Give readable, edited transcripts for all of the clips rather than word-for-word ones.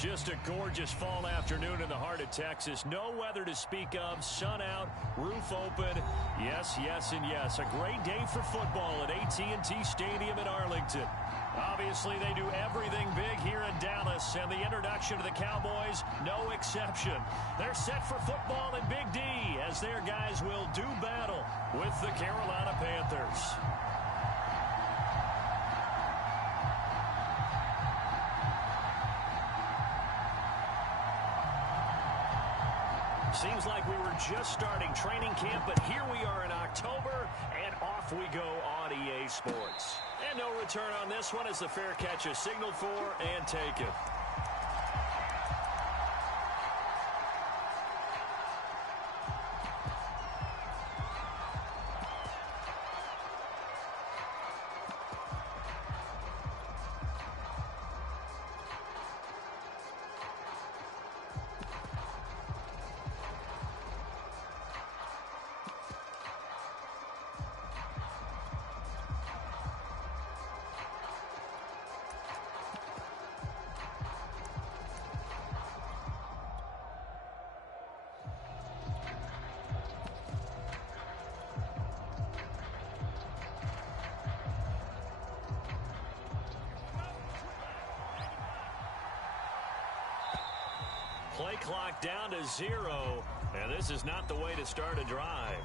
Just a gorgeous fall afternoon in the heart of Texas. No weather to speak of. Sun out, roof open. Yes, yes, and yes. A great day for football at AT&T Stadium in Arlington. Obviously, they do everything big here in Dallas, and the introduction to the Cowboys, no exception. They're set for football in Big D as their guys will do battle with the Carolina Panthers. Seems like we were just starting training camp, but here we are in October, and off we go on EA Sports. And no return on this one as the fair catch is signaled for and taken. Play clock down to 0, and this is not the way to start a drive.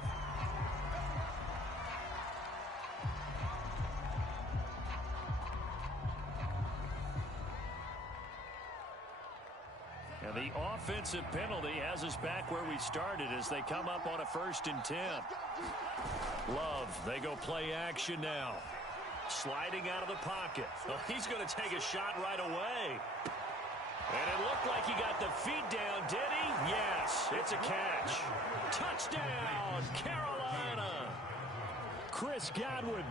And the offensive penalty has us back where we started as they come up on a 1st and 10. Love, they go play action now. Sliding out of the pocket. Well, he's going to take a shot right away. And it looked like he got the feet down, did he? Yes, it's a catch. Touchdown, Carolina. Chris Godwin,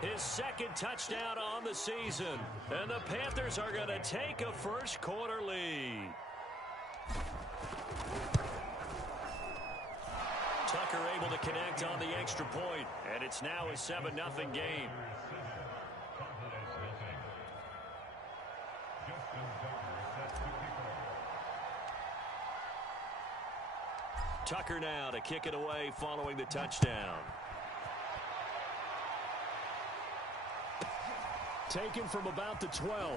his 2nd touchdown on the season. And the Panthers are going to take a first quarter lead. Tucker able to connect on the extra point, and it's now a 7-0 game. Tucker now to kick it away following the touchdown. Taken from about the 12.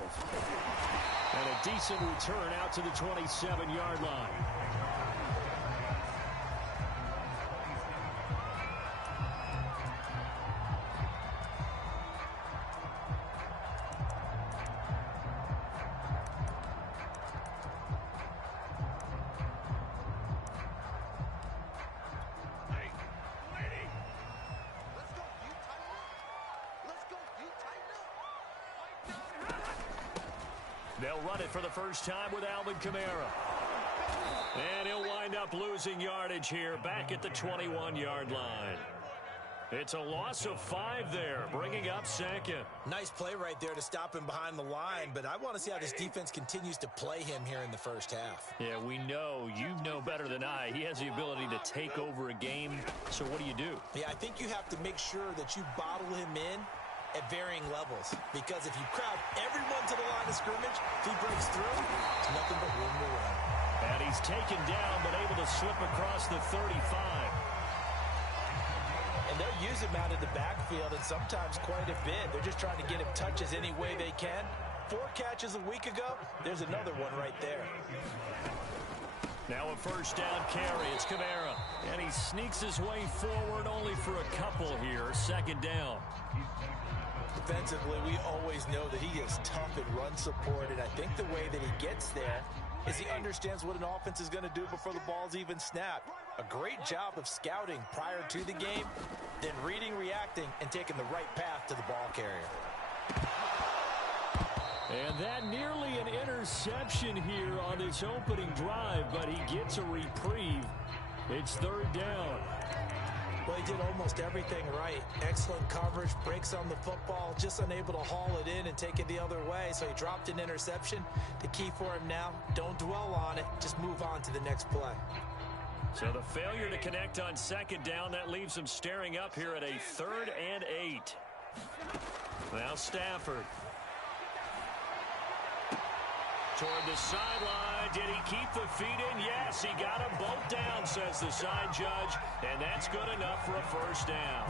And a decent return out to the 27-yard line. They'll run it for the first time with Alvin Kamara. And he'll wind up losing yardage here back at the 21-yard line. It's a loss of 5 there, bringing up 2nd. Nice play right there to stop him behind the line, but I want to see how this defense continues to play him here in the first half. Yeah, we know. You know better than I. He has the ability to take over a game, so what do? Yeah, I think you have to make sure that you bottle him in at varying levels, because if you crowd everyone to the line of scrimmage, if he breaks through, it's nothing but room to run. And he's taken down, but able to slip across the 35. And they'll use him out of the backfield, and sometimes quite a bit. They're just trying to get him touches any way they can. 4 catches a week ago, there's another one right there. Now a first down carry. It's Kamara. And he sneaks his way forward only for a couple here. 2nd down. Defensively, we always know that he is tough in run support, and I think the way that he gets there is he understands what an offense is going to do before the ball's even snapped. A great job of scouting prior to the game, then reading, reacting, and taking the right path to the ball carrier. And that nearly an interception here on this opening drive, but he gets a reprieve. It's 3rd down. Well, he did almost everything right. Excellent coverage, breaks on the football, just unable to haul it in and take it the other way. So he dropped an interception. The key for him now, don't dwell on it. Just move on to the next play. So the failure to connect on 2nd down, that leaves him staring up here at a 3rd and 8. Now Stafford. toward the sideline. Did he keep the feet in? Yes, he got them both down, says the side judge, and that's good enough for a first down.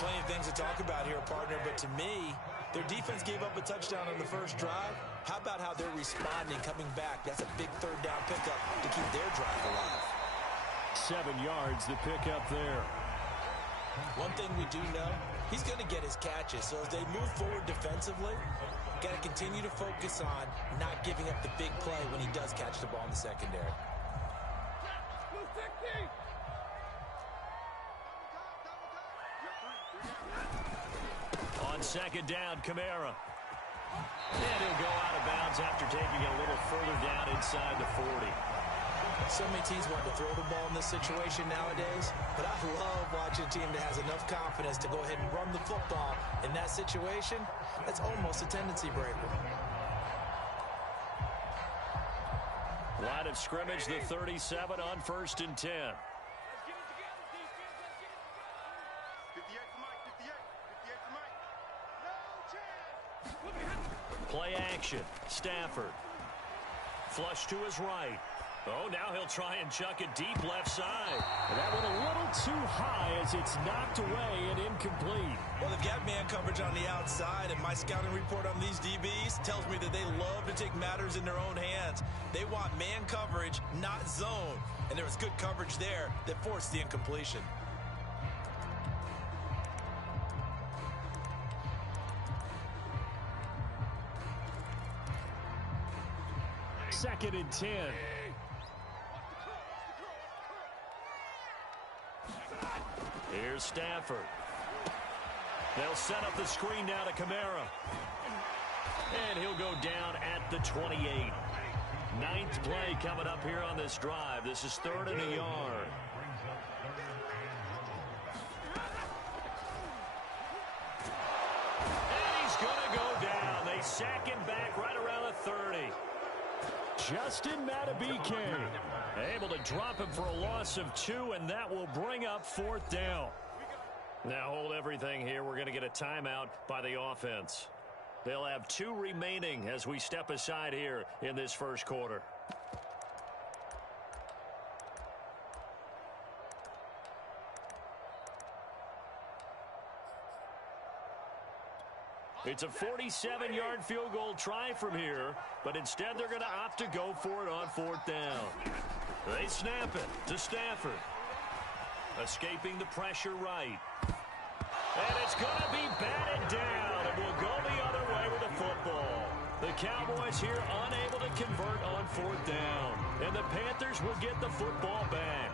Plenty of things to talk about here, partner, but to me, their defense gave up a touchdown on the first drive. How about how they're responding, coming back? That's a big third down pickup to keep their drive alive. 7 yards, the pickup there. One thing we do know, he's going to get his catches. So as they move forward defensively, got to continue to focus on not giving up the big play when he does catch the ball in the secondary. On second down, Kamara. And he'll go out of bounds after taking it a little further down inside the 40. So many teams want to throw the ball in this situation nowadays, but I love watching a team that has enough confidence to go ahead and run the football. In that situation, that's almost a tendency breaker. Line of scrimmage, the 37 on 1st and 10. Play action. Stafford. Flush to his right. Oh, now he'll try and chuck it deep left side. And that went a little too high as it's knocked away and incomplete. Well, they've got man coverage on the outside, and my scouting report on these DBs tells me that they love to take matters in their own hands. They want man coverage, not zone. And there was good coverage there that forced the incompletion. Second and 10. Here's Stafford. They'll set up the screen now to Kamara. And he'll go down at the 28. 9th play coming up here on this drive. This is 3rd and a yard. And he's going to go down. They sack him back right around the 30. Justin Matabike able to drop him for a loss of 2, and that will bring up 4th down. Now hold everything here. We're going to get a timeout by the offense. They'll have 2 remaining as we step aside here in this first quarter. It's a 47-yard field goal try from here, but instead they're going to opt to go for it on 4th down. They snap it to Stafford. Escaping the pressure right. And it's going to be batted down, and we'll go the other way with the football. The Cowboys here unable to convert on 4th down, and the Panthers will get the football back.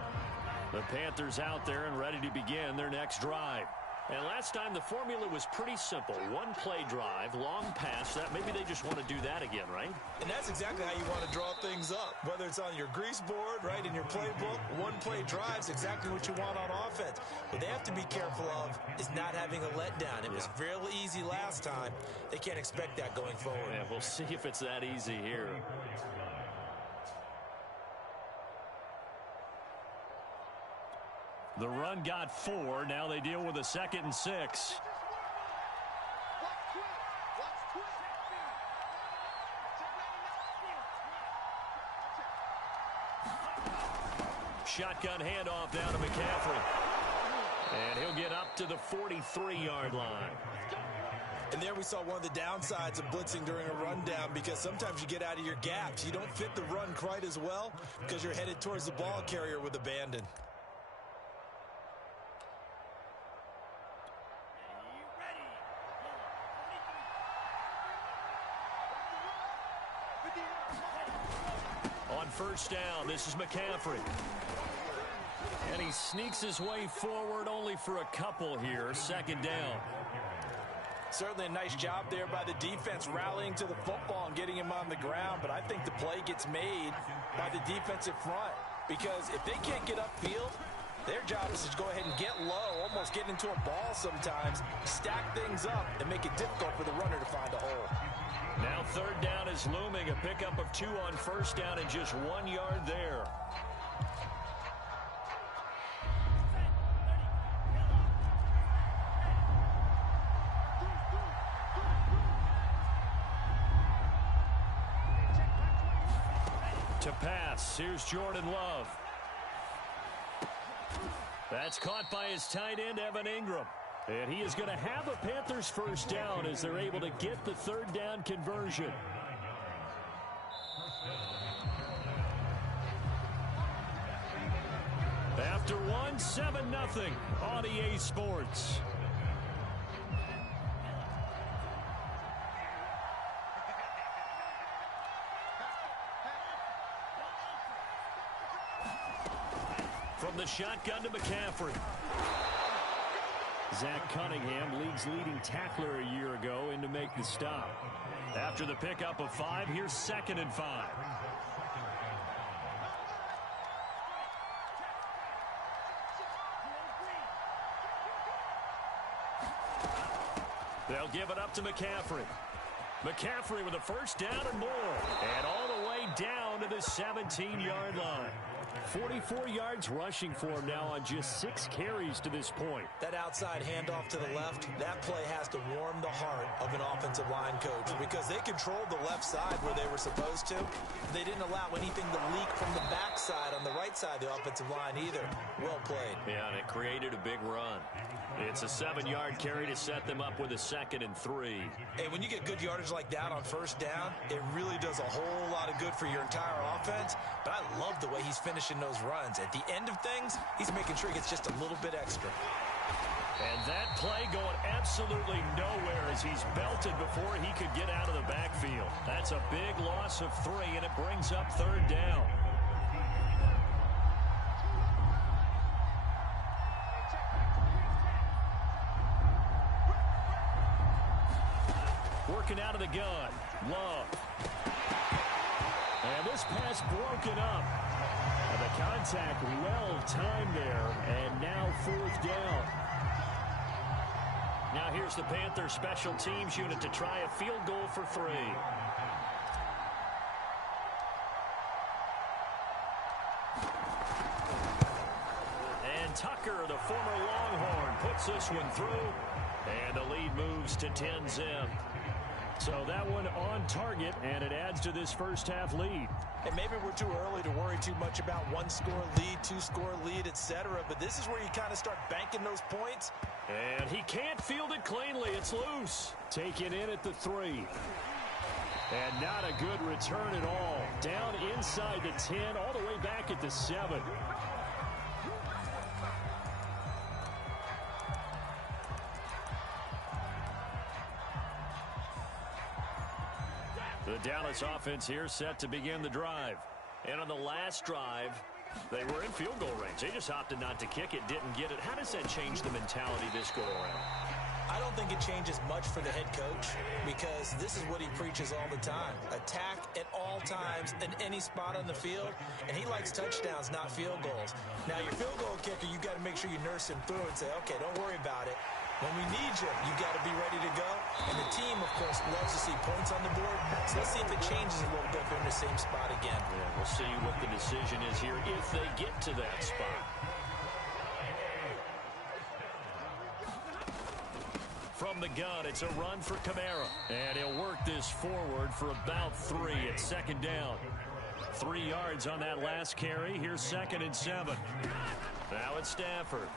The Panthers out there and ready to begin their next drive. And last time the formula was pretty simple. 1-play drive, long pass. That maybe they just want to do that again, right? And that's exactly how you want to draw things up. Whether it's on your grease board, right, in your playbook, 1-play drive's exactly what you want on offense. What they have to be careful of is not having a letdown. It was real easy last time. They can't expect that going forward. Yeah, we'll see if it's that easy here. The run got 4. Now they deal with a 2nd and 6. Shotgun handoff down to McCaffrey. And he'll get up to the 43-yard line. And there we saw one of the downsides of blitzing during a rundown, because sometimes you get out of your gaps. You don't fit the run quite as well because you're headed towards the ball carrier with abandon. On 1st down, this is McCaffrey. And he sneaks his way forward only for a couple here. 2nd down. Certainly a nice job there by the defense, rallying to the football and getting him on the ground. But I think the play gets made by the defensive front, because if they can't get upfield, their job is to go ahead and get low, almost get into a ball sometimes, stack things up, and make it difficult for the runner to find a hole. Now 3rd down is looming. A pickup of 2 on 1st down and just 1 yard there. To pass, here's Jordan Love. That's caught by his tight end, Evan Ingram. And he is going to have a Panthers first down as they're able to get the third down conversion. After one, 7-0 on EA Sports. From the shotgun to McCaffrey. Zach Cunningham, league's leading tackler a year ago, in to make the stop. After the pickup of 5, here's 2nd and 5. They'll give it up to McCaffrey. McCaffrey with a first down and more. And all the way down to the 17-yard line. 44 yards rushing for him now on just 6 carries to this point. That outside handoff to the left, that play has to warm the heart of an offensive line coach because they controlled the left side where they were supposed to. They didn't allow anything to leak from the backside on the right side of the offensive line either. Well played. Yeah, and it created a big run. It's a 7-yard carry to set them up with a 2nd and 3. Hey, when you get good yardage like that on first down, it really does a whole lot of good for your entire offense. But I love the way he's finishing those runs. At the end of things, he's making sure he gets just a little bit extra. And that play going absolutely nowhere as he's belted before he could get out of the backfield. That's a big loss of 3, and it brings up 3rd down. Working out of the gun. Love. And this pass broken up. And the contact well timed there. And now 4th down. Now here's the Panthers special teams unit to try a field goal for 3. And Tucker, the former Longhorn, puts this one through. And the lead moves to 10-0. So that one on target, and it adds to this first half lead. And maybe we're too early to worry too much about 1-score lead, 2-score lead, etc. But this is where you kind of start banking those points. And he can't field it cleanly. It's loose. Taken in at the 3. And not a good return at all. Down inside the 10, all the way back at the 7. The Dallas offense here set to begin the drive. And on the last drive, they were in field goal range. They just opted not to kick it, didn't get it. How does that change the mentality this go around? I don't think it changes much for the head coach because this is what he preaches all the time. Attack at all times in any spot on the field, and he likes touchdowns, not field goals. Now, your field goal kicker, you got to make sure you nurse him through and say, okay, don't worry about it. When we need you, you got to be ready to go. And the team, of course, loves to see points on the board. So let's see if it changes a little bit if they're in the same spot again. Yeah, we'll see what the decision is here if they get to that spot. From the gun, it's a run for Kamara. And he'll work this forward for about 3 at 2nd down. 3 yards on that last carry. Here's 2nd and 7. Now it's Stafford.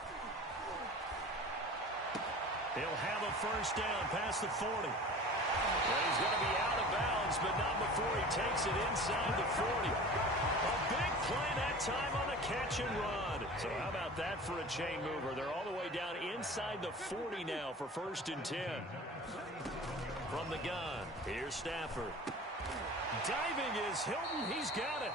He'll have a first down past the 40. And he's going to be out of bounds, but not before he takes it inside the 40. A big play that time on the catch and run. So how about that for a chain mover? They're all the way down inside the 40 now for 1st and 10. From the gun, here's Stafford. Diving is Hilton. He's got it.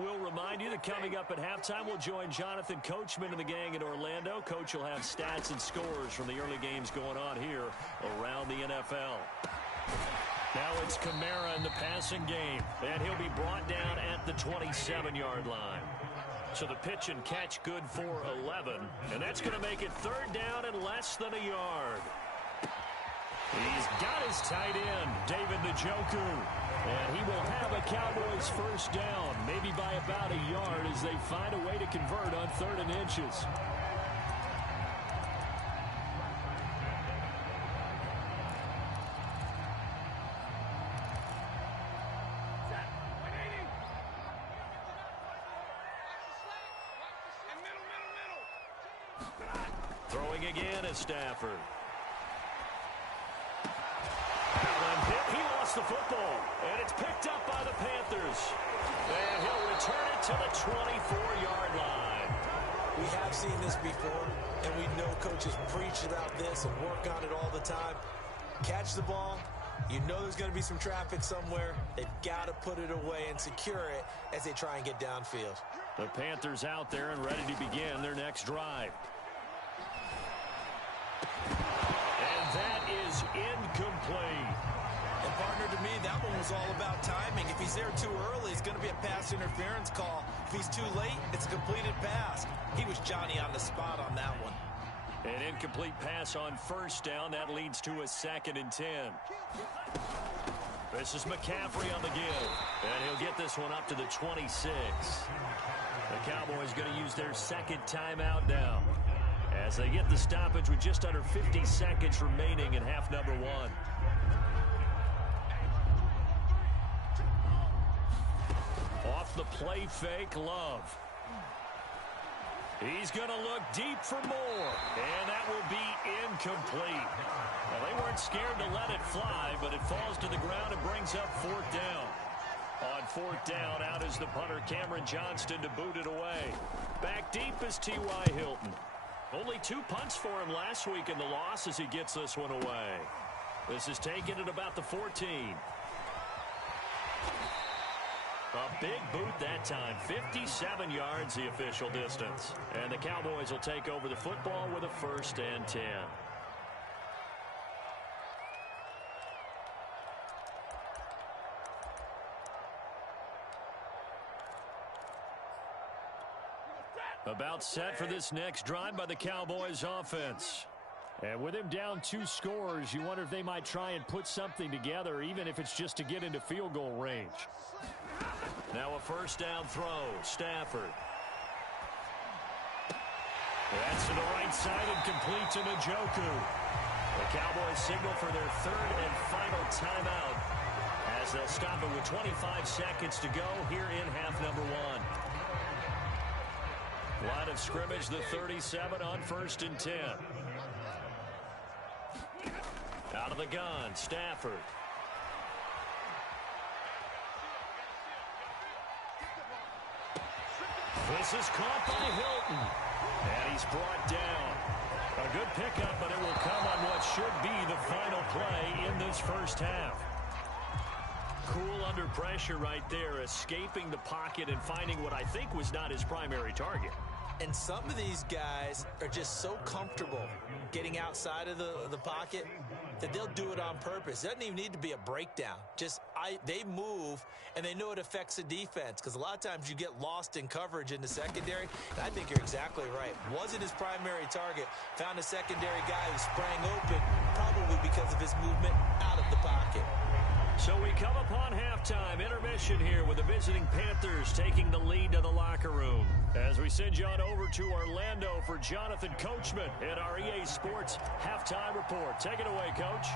We'll remind you that coming up at halftime, we'll join Jonathan Coachman and the gang in Orlando. Coach will have stats and scores from the early games going on here around the NFL. Now it's Kamara in the passing game, and he'll be brought down at the 27-yard line. So the pitch and catch good for 11, and that's going to make it 3rd down and less than a yard. He's got his tight end, David Njoku. And he will have a Cowboys first down, maybe by about a yard as they find a way to convert on 3rd and inches. Throwing again is Stafford. He lost the football, and it's picked up by the Panthers. And he'll return it to the 24-yard line. We have seen this before, and we know coaches preach about this and work on it all the time. Catch the ball. You know there's going to be some traffic somewhere. They've got to put it away and secure it as they try and get downfield. The Panthers out there and ready to begin their next drive. And that is incomplete. And partner, to me, that one was all about timing. If he's there too early, it's going to be a pass interference call. If he's too late, it's a completed pass. He was Johnny on the spot on that one. An incomplete pass on first down. That leads to a 2nd and 10. This is McCaffrey on the give. And he'll get this one up to the 26. The Cowboys going to use their second timeout now, as they get the stoppage with just under 50 seconds remaining in half number 1. Off the play fake, Love. He's going to look deep for more, and that will be incomplete. Well, they weren't scared to let it fly, but it falls to the ground and brings up 4th down. On 4th down, out is the punter, Cameron Johnston, to boot it away. Back deep is T.Y. Hilton. Only 2 punts for him last week in the loss as he gets this one away. This is taken at about the 14. A big boot that time. 57 yards the official distance. And the Cowboys will take over the football with a 1st and 10. About set for this next drive by the Cowboys offense. And with him down 2 scores, you wonder if they might try and put something together, even if it's just to get into field goal range. Now a 1st down throw. Stafford. That's to the right side and complete to Njoku. The Cowboys signal for their 3rd and final timeout, as they'll stop it with 25 seconds to go here in half number 1. Line of scrimmage, the 37 on 1st and 10. Out of the gun, Stafford. This is caught by Hilton. And he's brought down. A good pickup, but it will come on what should be the final play in this first half. Cool under pressure right there, escaping the pocket and finding what I think was not his primary target. And some of these guys are just so comfortable getting outside of the pocket that they'll do it on purpose. It doesn't even need to be a breakdown. They move, and they know it affects the defense, because a lot of times you get lost in coverage in the secondary. And I think you're exactly right. Wasn't his primary target. Found a secondary guy who sprang open, probably because of his movement out of the pocket. So we come upon halftime intermission here with the visiting Panthers taking the lead to the locker room. As we send you on over to Orlando for Jonathan Coachman in our EA Sports Halftime Report. Take it away, Coach.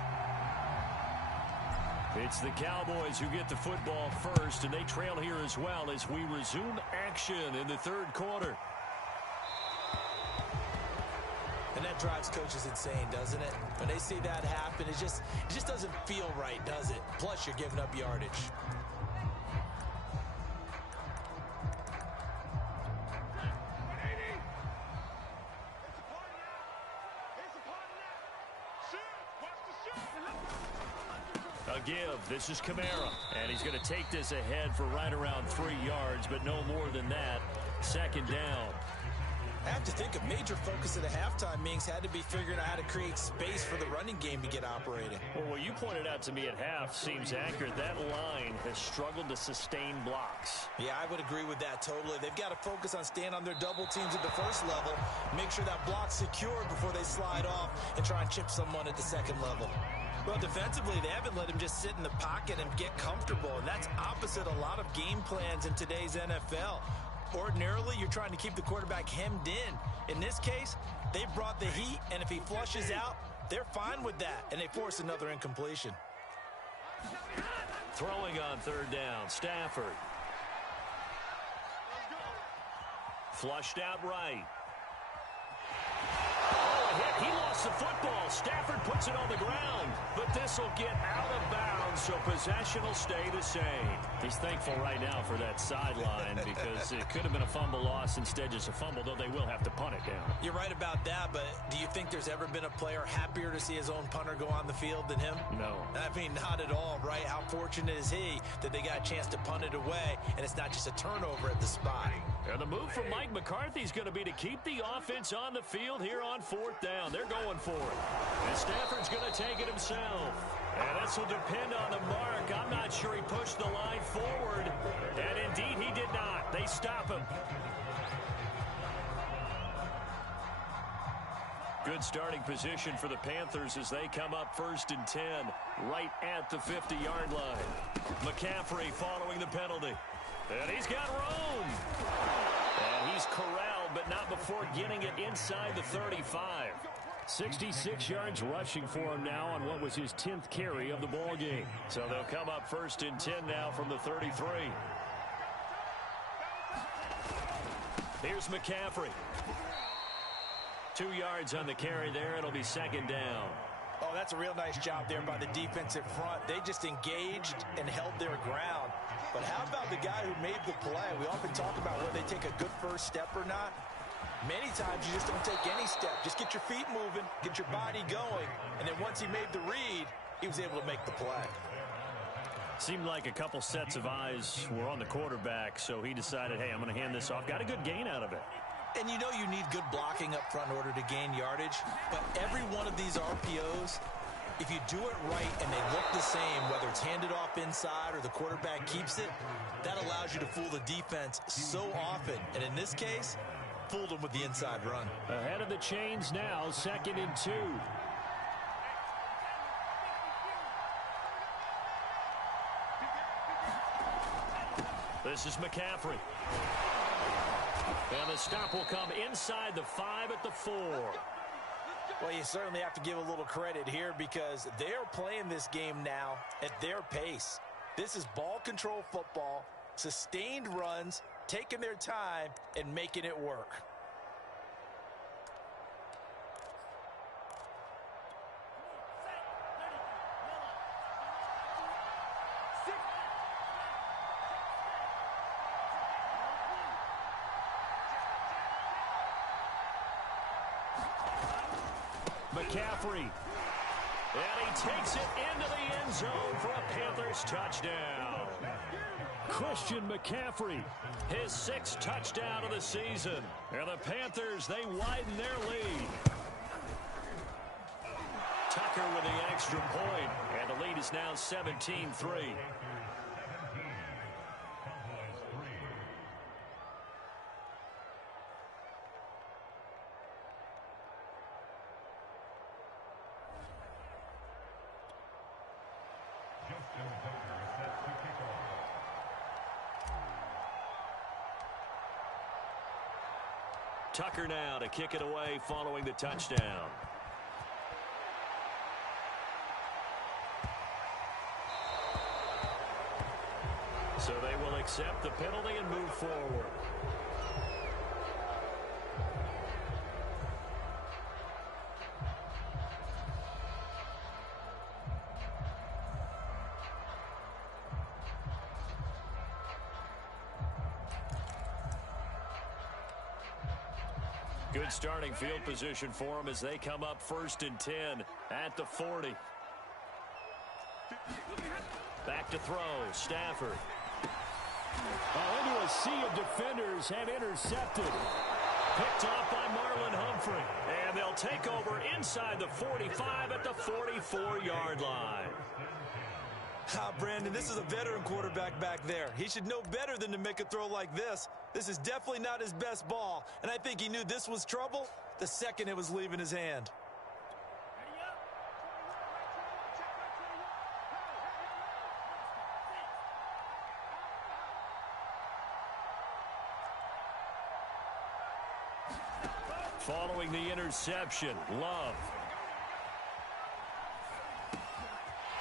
It's the Cowboys who get the football first, and they trail here as well as we resume action in the 3rd quarter. And that drives coaches insane, doesn't it? When they see that happen, it just doesn't feel right, does it? Plus, you're giving up yardage. A give. This is Kamara. And he's going to take this ahead for right around 3 yards, but no more than that. 2nd down. I have to think a major focus of the halftime meetings had to be figuring out how to create space for the running game to get operating. Well, what you pointed out to me at half seems accurate. That line has struggled to sustain blocks. Yeah, I would agree with that totally. They've got to focus on staying on their double teams at the first level, make sure that block's secured before they slide off and try and chip someone at the 2nd level. Well, defensively, they haven't let him just sit in the pocket and get comfortable, and that's opposite a lot of game plans in today's NFL. Ordinarily, you're trying to keep the quarterback hemmed in. In this case, they brought the heat, and if he flushes out, they're fine with that, and they force another incompletion. Throwing on 3rd down, Stafford. Flushed out right. Oh, the football. Stafford puts it on the ground, but this will get out of bounds, so possession will stay the same. He's thankful right now for that sideline because it could have been a fumble loss, instead just a fumble, though they will have to punt it down. You're right about that, but do you think there's ever been a player happier to see his own punter go on the field than him? No. I mean, not at all, right? How fortunate is he that they got a chance to punt it away, and it's not just a turnover at the spot. And the move from Mike McCarthy is going to be to keep the offense on the field here on 4th down. They're going for it. And Stafford's going to take it himself. And this will depend on the mark. I'm not sure he pushed the line forward. And indeed, he did not. They stop him. Good starting position for the Panthers as they come up 1st and 10, right at the 50-yard line. McCaffrey following the penalty. And he's got room. And he's corralled, but not before getting it inside the 35. 66 yards rushing for him now on what was his 10th carry of the ball game. So they'll come up 1st and 10 now from the 33. Here's McCaffrey. 2 yards on the carry there. It'll be 2nd down. Oh, that's a real nice job there by the defensive front. They just engaged and held their ground. But how about the guy who made the play? We often talk about whether they take a good first step or not. Many times you just don't take any step. Just get your feet moving, get your body going, and then once he made the read, he was able to make the play. Seemed like a couple sets of eyes were on the quarterback, so he decided, hey, I'm going to hand this off. Got a good gain out of it. And you know you need good blocking up front in order to gain yardage, but every one of these RPOs, if you do it right and they look the same, whether it's handed off inside or the quarterback keeps it, that allows you to fool the defense so often. And in this case, fooled them with the inside run. Ahead of the chains now, 2nd and 2. This is McCaffrey. And the stop will come inside the 5 at the 4. Well, you certainly have to give a little credit here because they're playing this game now at their pace. This is ball control football, sustained runs, taking their time, and making it work. McCaffrey. And he takes it into the end zone for a Panthers touchdown. Christian McCaffrey, his 6th touchdown of the season. And the Panthers, they widen their lead. Tucker with the extra point, and the lead is now 17-3. Tucker now to kick it away following the touchdown. So they will accept the penalty and move forward. Good starting field position for them as they come up 1st and 10 at the 40. Back to throw, Stafford. Into a sea of defenders and intercepted. Picked off by Marlon Humphrey. And they'll take over inside the 45 at the 44-yard line. Brandon, this is a veteran quarterback back there. He should know better than to make a throw like this. This is definitely not his best ball, and I think he knew this was trouble the second it was leaving his hand. Following the interception, Love.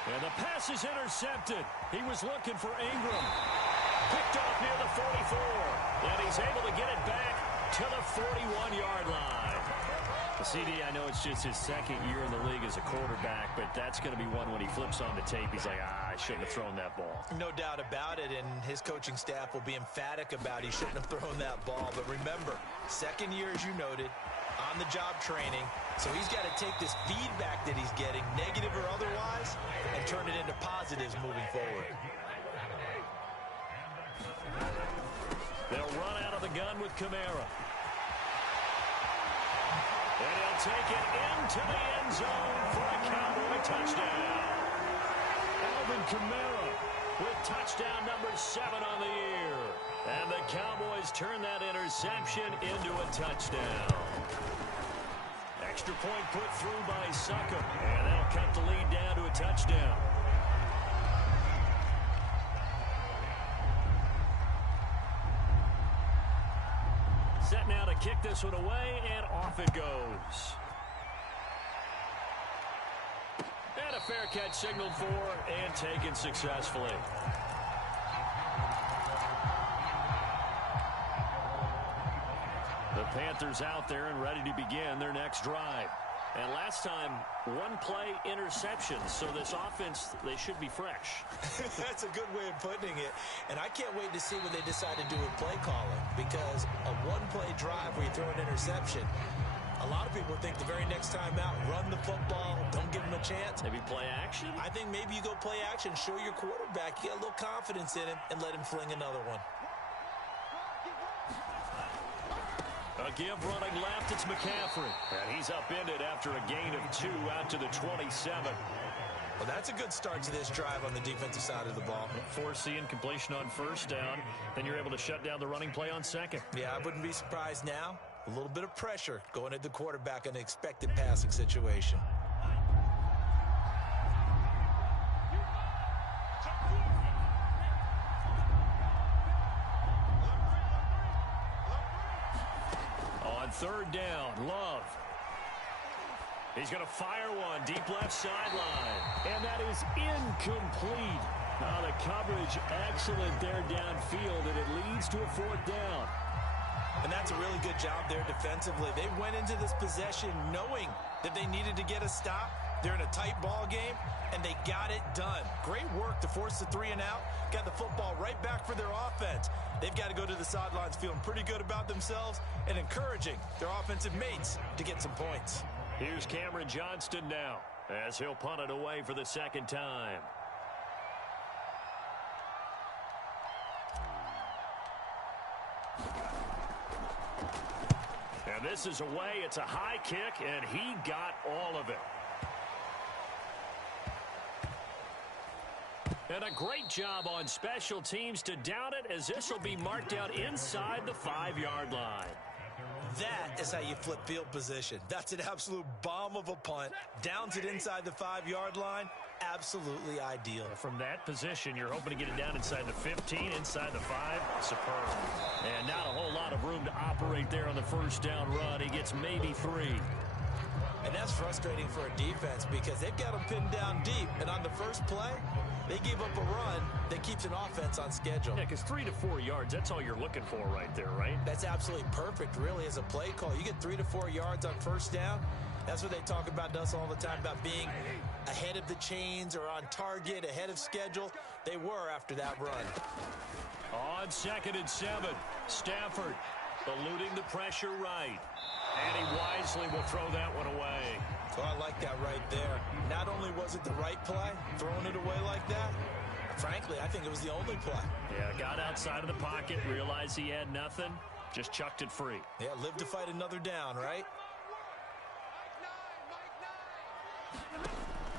And the pass is intercepted. He was looking for Ingram. Picked off near the 44. And he's able to get it back to the 41-yard line. CD, I know it's just his second year in the league as a quarterback, but that's going to be one when he flips on the tape. He's like, I shouldn't have thrown that ball. No doubt about it, and his coaching staff will be emphatic about he shouldn't have thrown that ball. But remember, second year, as you noted, on-the-job training. So he's got to take this feedback that he's getting, negative or otherwise, and turn it into positives moving forward. They'll run out of the gun with Kamara. And he'll take it into the end zone for a Cowboy touchdown. Alvin Kamara with touchdown number 7 on the year. And the Cowboys turn that interception into a touchdown. Extra point put through by Succop. And that'll cut the lead down to a touchdown. Set now to kick this one away, and off it goes. And a fair catch signaled for and taken successfully. The Panthers out there and ready to begin their next drive. And last time, one-play interception. So this offense, they should be fresh. That's a good way of putting it. And I can't wait to see what they decide to do with play calling. Because a one-play drive where you throw an interception, a lot of people think the very next time out, run the football, don't give them a chance. Maybe play action? I think maybe you go play action, show your quarterback, you got a little confidence in him, and let him fling another one. A give running left, it's McCaffrey. And he's upended after a gain of 2 out to the 27. Well, that's a good start to this drive on the defensive side of the ball. Force the incompletion on first down. Then you're able to shut down the running play on second. Yeah, I wouldn't be surprised now. A little bit of pressure going at the quarterback in an expected passing situation. On third down, Love. He's going to fire one deep left sideline. And that is incomplete. Now the coverage excellent there downfield, and it leads to a 4th down. And that's a really good job there defensively. They went into this possession knowing that they needed to get a stop. They're in a tight ball game, and they got it done. Great work to force the 3 and out. Got the football right back for their offense. They've got to go to the sidelines feeling pretty good about themselves and encouraging their offensive mates to get some points. Here's Cameron Johnston now as he'll punt it away for the second time. And this is away. It's a high kick, and he got all of it. And a great job on special teams to down it, as this will be marked out inside the 5-yard line. That is how you flip field position. That's an absolute bomb of a punt. Downs it inside the 5-yard line. Absolutely ideal. From that position, you're hoping to get it down inside the 15, inside the 5. Superb. And not a whole lot of room to operate there on the first down run. He gets maybe 3. And that's frustrating for a defense because they've got them pinned down deep. And on the first play, they gave up a run that keeps an offense on schedule. Yeah, because 3 to 4 yards, that's all you're looking for right there, right? That's absolutely perfect, really, as a play call. You get 3 to 4 yards on first down. That's what they talk about to us all the time, about being ahead of the chains or on target, ahead of schedule. They were after that run. On 2nd and 7, Stafford eluding the pressure right. And he wisely will throw that one away. So I like that right there. Not only was it the right play, throwing it away like that, frankly, I think it was the only play. Yeah, got outside of the pocket, realized he had nothing, just chucked it free. Yeah, live to fight another down, right?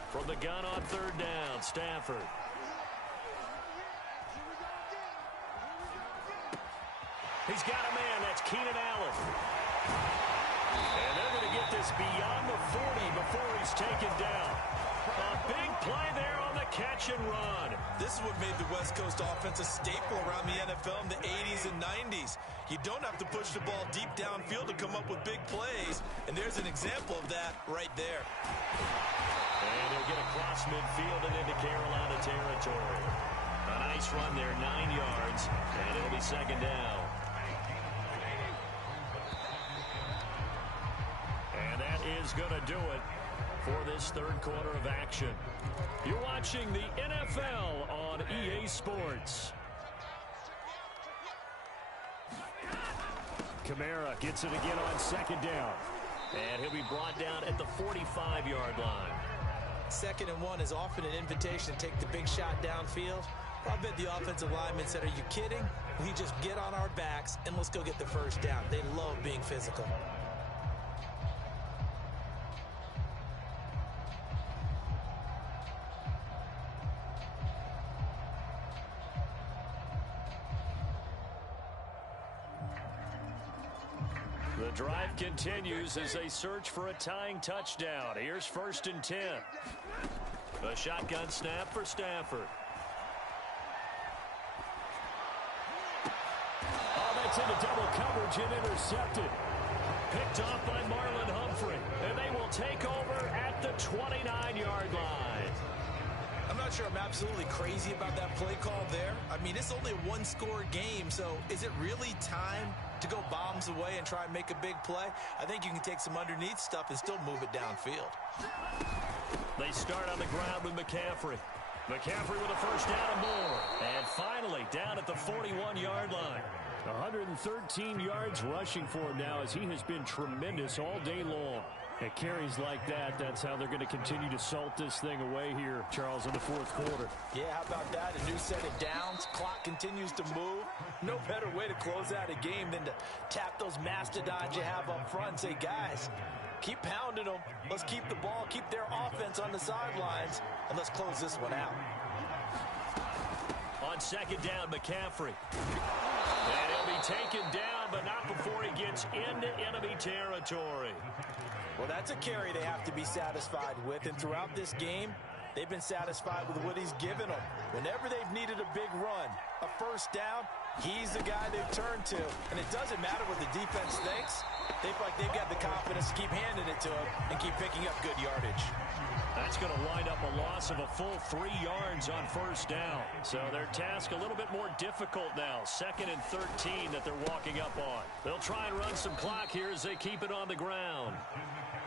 From the gun on 3rd down, Stafford. He's got a man. That's Keenan Allen. And they're going to get this beyond the 40 before he's taken down. A big play there on the catch and run. This is what made the West Coast offense a staple around the NFL in the 80s and 90s. You don't have to push the ball deep downfield to come up with big plays. And there's an example of that right there. And he'll get across midfield and into Carolina territory. A nice run there, 9 yards. And it'll be 2nd down. And is going to do it for this third quarter of action. You're watching the NFL on EA Sports. Kamara gets it again on second down. And he'll be brought down at the 45-yard line. 2nd and 1 is often an invitation to take the big shot downfield. I bet the offensive lineman said, are you kidding? We just get on our backs and let's go get the first down. They love being physical. The drive continues as they search for a tying touchdown. Here's 1st and 10. A shotgun snap for Stafford. Oh, that's into double coverage and intercepted. Picked off by Marlon Humphrey. And they will take over at the 29-yard line. I'm not sure I'm absolutely crazy about that play call there. I mean, it's only a one-score game, so is it really time to go bombs away and try and make a big play? I think you can take some underneath stuff and still move it downfield. They start on the ground with McCaffrey. McCaffrey with a first down and more. And finally down at the 41-yard line. 113 yards rushing for him now as he has been tremendous all day long. At carries like that, that's how they're going to continue to salt this thing away here, Charles, in the fourth quarter. Yeah, how about that? A new set of downs. Clock continues to move. No better way to close out a game than to tap those mastodons you have up front and say, guys, keep pounding them. Let's keep the ball, keep their offense on the sidelines, and let's close this one out. On second down, McCaffrey. And he'll be taken down, but not before he gets into enemy territory. Well, that's a carry they have to be satisfied with, and throughout this game, they've been satisfied with what he's given them. Whenever they've needed a big run, a first down, he's the guy they've turned to. And it doesn't matter what the defense thinks. They feel like they've got the confidence to keep handing it to him and keep picking up good yardage. That's going to wind up a loss of a full 3 yards on first down. So their task a little bit more difficult now. 2nd and 13 that they're walking up on. They'll try and run some clock here as they keep it on the ground.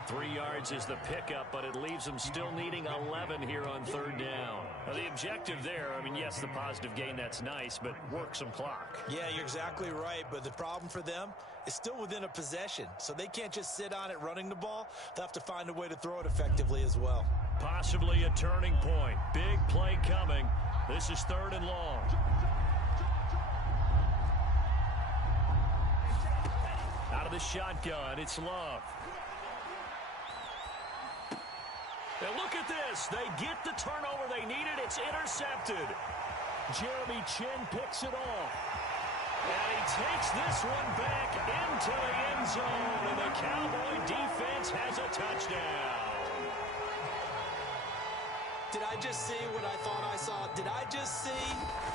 3 yards is the pickup, but it leaves them still needing 11 here on third down. Now, the objective there, I mean, yes, the positive gain, that's nice, but work some clock. Yeah, you're exactly right, but the problem for them is still within a possession, so they can't just sit on it running the ball. They'll have to find a way to throw it effectively as well. Possibly a turning point. Big play coming. This is 3rd and long. Out of the shotgun, it's Love. And look at this. They get the turnover they needed. It's intercepted. Jeremy Chin picks it off. And he takes this one back into the end zone. And the Cowboy defense has a touchdown. Did I just see what I thought I saw? Did I just see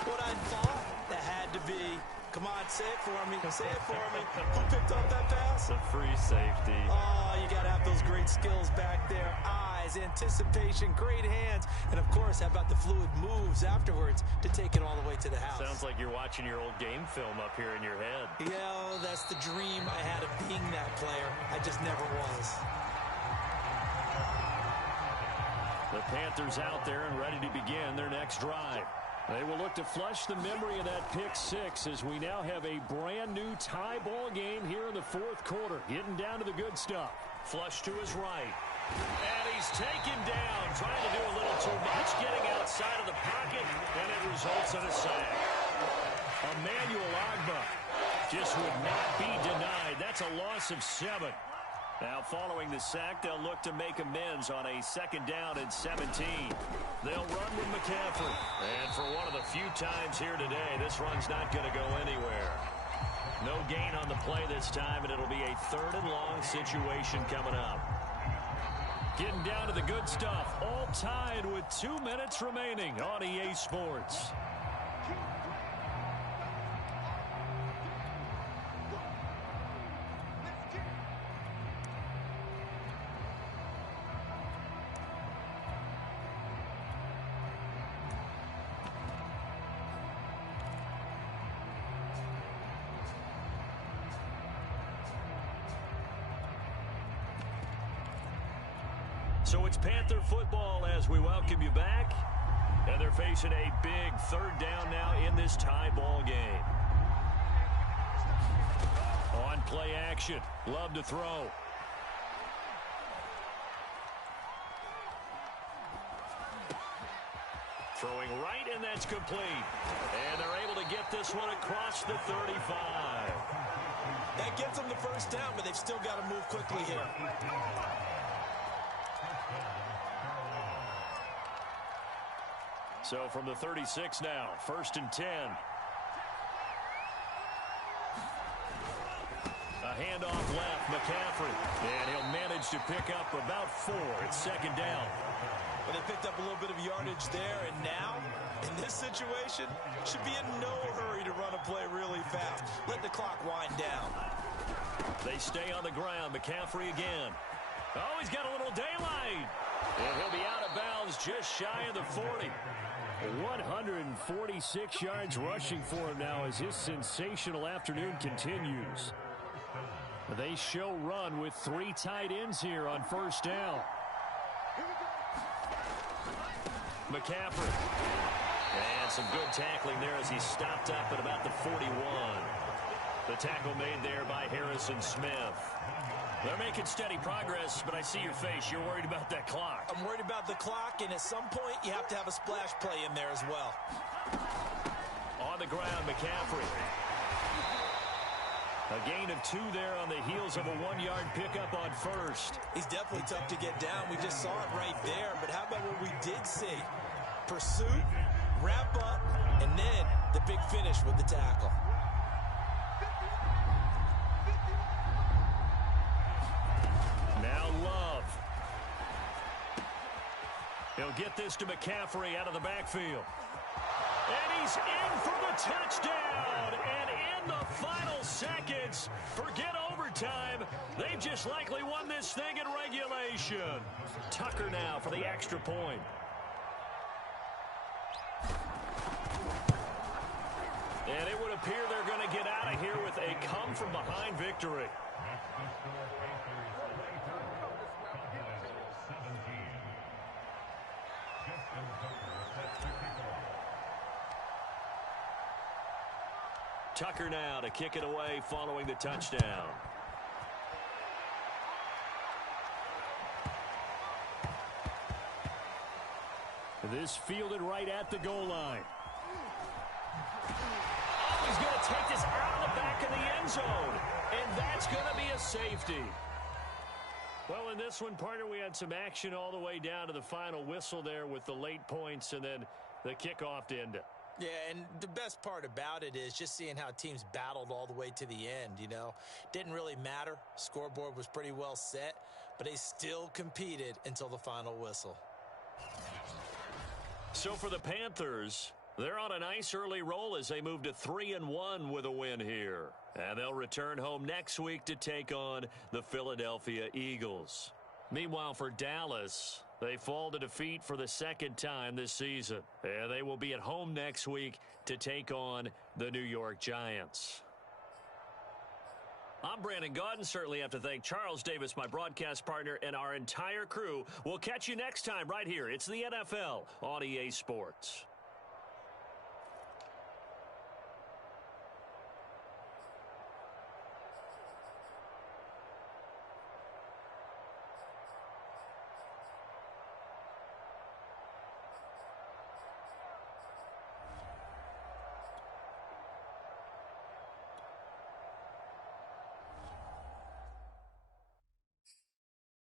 what I thought? That had to be. Come on, say it for me. Say it for me. Who picked up that pass? The free safety. Oh, you got to have those great skills back there. Eyes, anticipation, great hands. And, of course, how about the fluid moves afterwards to take it all the way to the house? Sounds like you're watching your old game film up here in your head. Yeah, that's the dream I had of being that player. I just never was. The Panthers out there and ready to begin their next drive. They will look to flush the memory of that pick six as we now have a brand new tie ball game here in the fourth quarter. Getting down to the good stuff. Flush to his right. And he's taken down, trying to do a little too much, getting outside of the pocket, and it results in a sack. Emmanuel Agba just would not be denied. That's a loss of 7. Now, following the sack, they'll look to make amends on a 2nd down and 17. They'll run with McCaffrey. And for one of the few times here today, this run's not going to go anywhere. No gain on the play this time, and it'll be a 3rd and long situation coming up. Getting down to the good stuff, all tied with 2 minutes remaining on EA Sports. So it's Panther football as we welcome you back. And they're facing a big third down now in this tie ball game. On play action. Love to throw. Throwing right, and that's complete. And they're able to get this one across the 35. That gets them the first down, but they've still got to move quickly here. So from the 36 now, 1st and 10. A handoff left, McCaffrey. And he'll manage to pick up about 4. It's 2nd down. Well, they picked up a little bit of yardage there, and now, in this situation, should be in no hurry to run a play really fast. Let the clock wind down. They stay on the ground. McCaffrey again. Oh, he's got a little daylight. And he'll be out of bounds just shy of the 40. 146 yards rushing for him now as his sensational afternoon continues. They show run with 3 tight ends here on 1st down. McCaffrey. And some good tackling there as he stopped up at about the 41. The tackle made there by Harrison Smith. They're making steady progress, but I see your face. You're worried about that clock. I'm worried about the clock, and at some point, you have to have a splash play in there as well. On the ground, McCaffrey. A gain of 2 there on the heels of a 1-yard pickup on 1st. He's definitely tough to get down. We just saw it right there, but how about what we did see? Pursuit, wrap up, and then the big finish with the tackle. Now Love. He'll get this to McCaffrey out of the backfield. And he's in for the touchdown. And in the final seconds, forget overtime. They've just likely won this thing in regulation. Tucker now for the extra point. And it would appear they're going to get out of here with a come-from-behind victory. Tucker now to kick it away following the touchdown. This fielded right at the goal line. Oh, he's going to take this out of the back of the end zone. And that's going to be a safety. Well, in this one, partner, we had some action all the way down to the final whistle there with the late points and then the kickoff to end it. Yeah, and the best part about it is just seeing how teams battled all the way to the end, you know. Didn't really matter. Scoreboard was pretty well set, but they still competed until the final whistle. So for the Panthers, they're on a nice early roll as they move to 3-1 with a win here. And they'll return home next week to take on the Philadelphia Eagles. Meanwhile, for Dallas, they fall to defeat for the 2nd time this season. And they will be at home next week to take on the New York Giants. I'm Brandon Gaudin. Certainly have to thank Charles Davis, my broadcast partner, and our entire crew. We'll catch you next time right here. It's the NFL on EA Sports.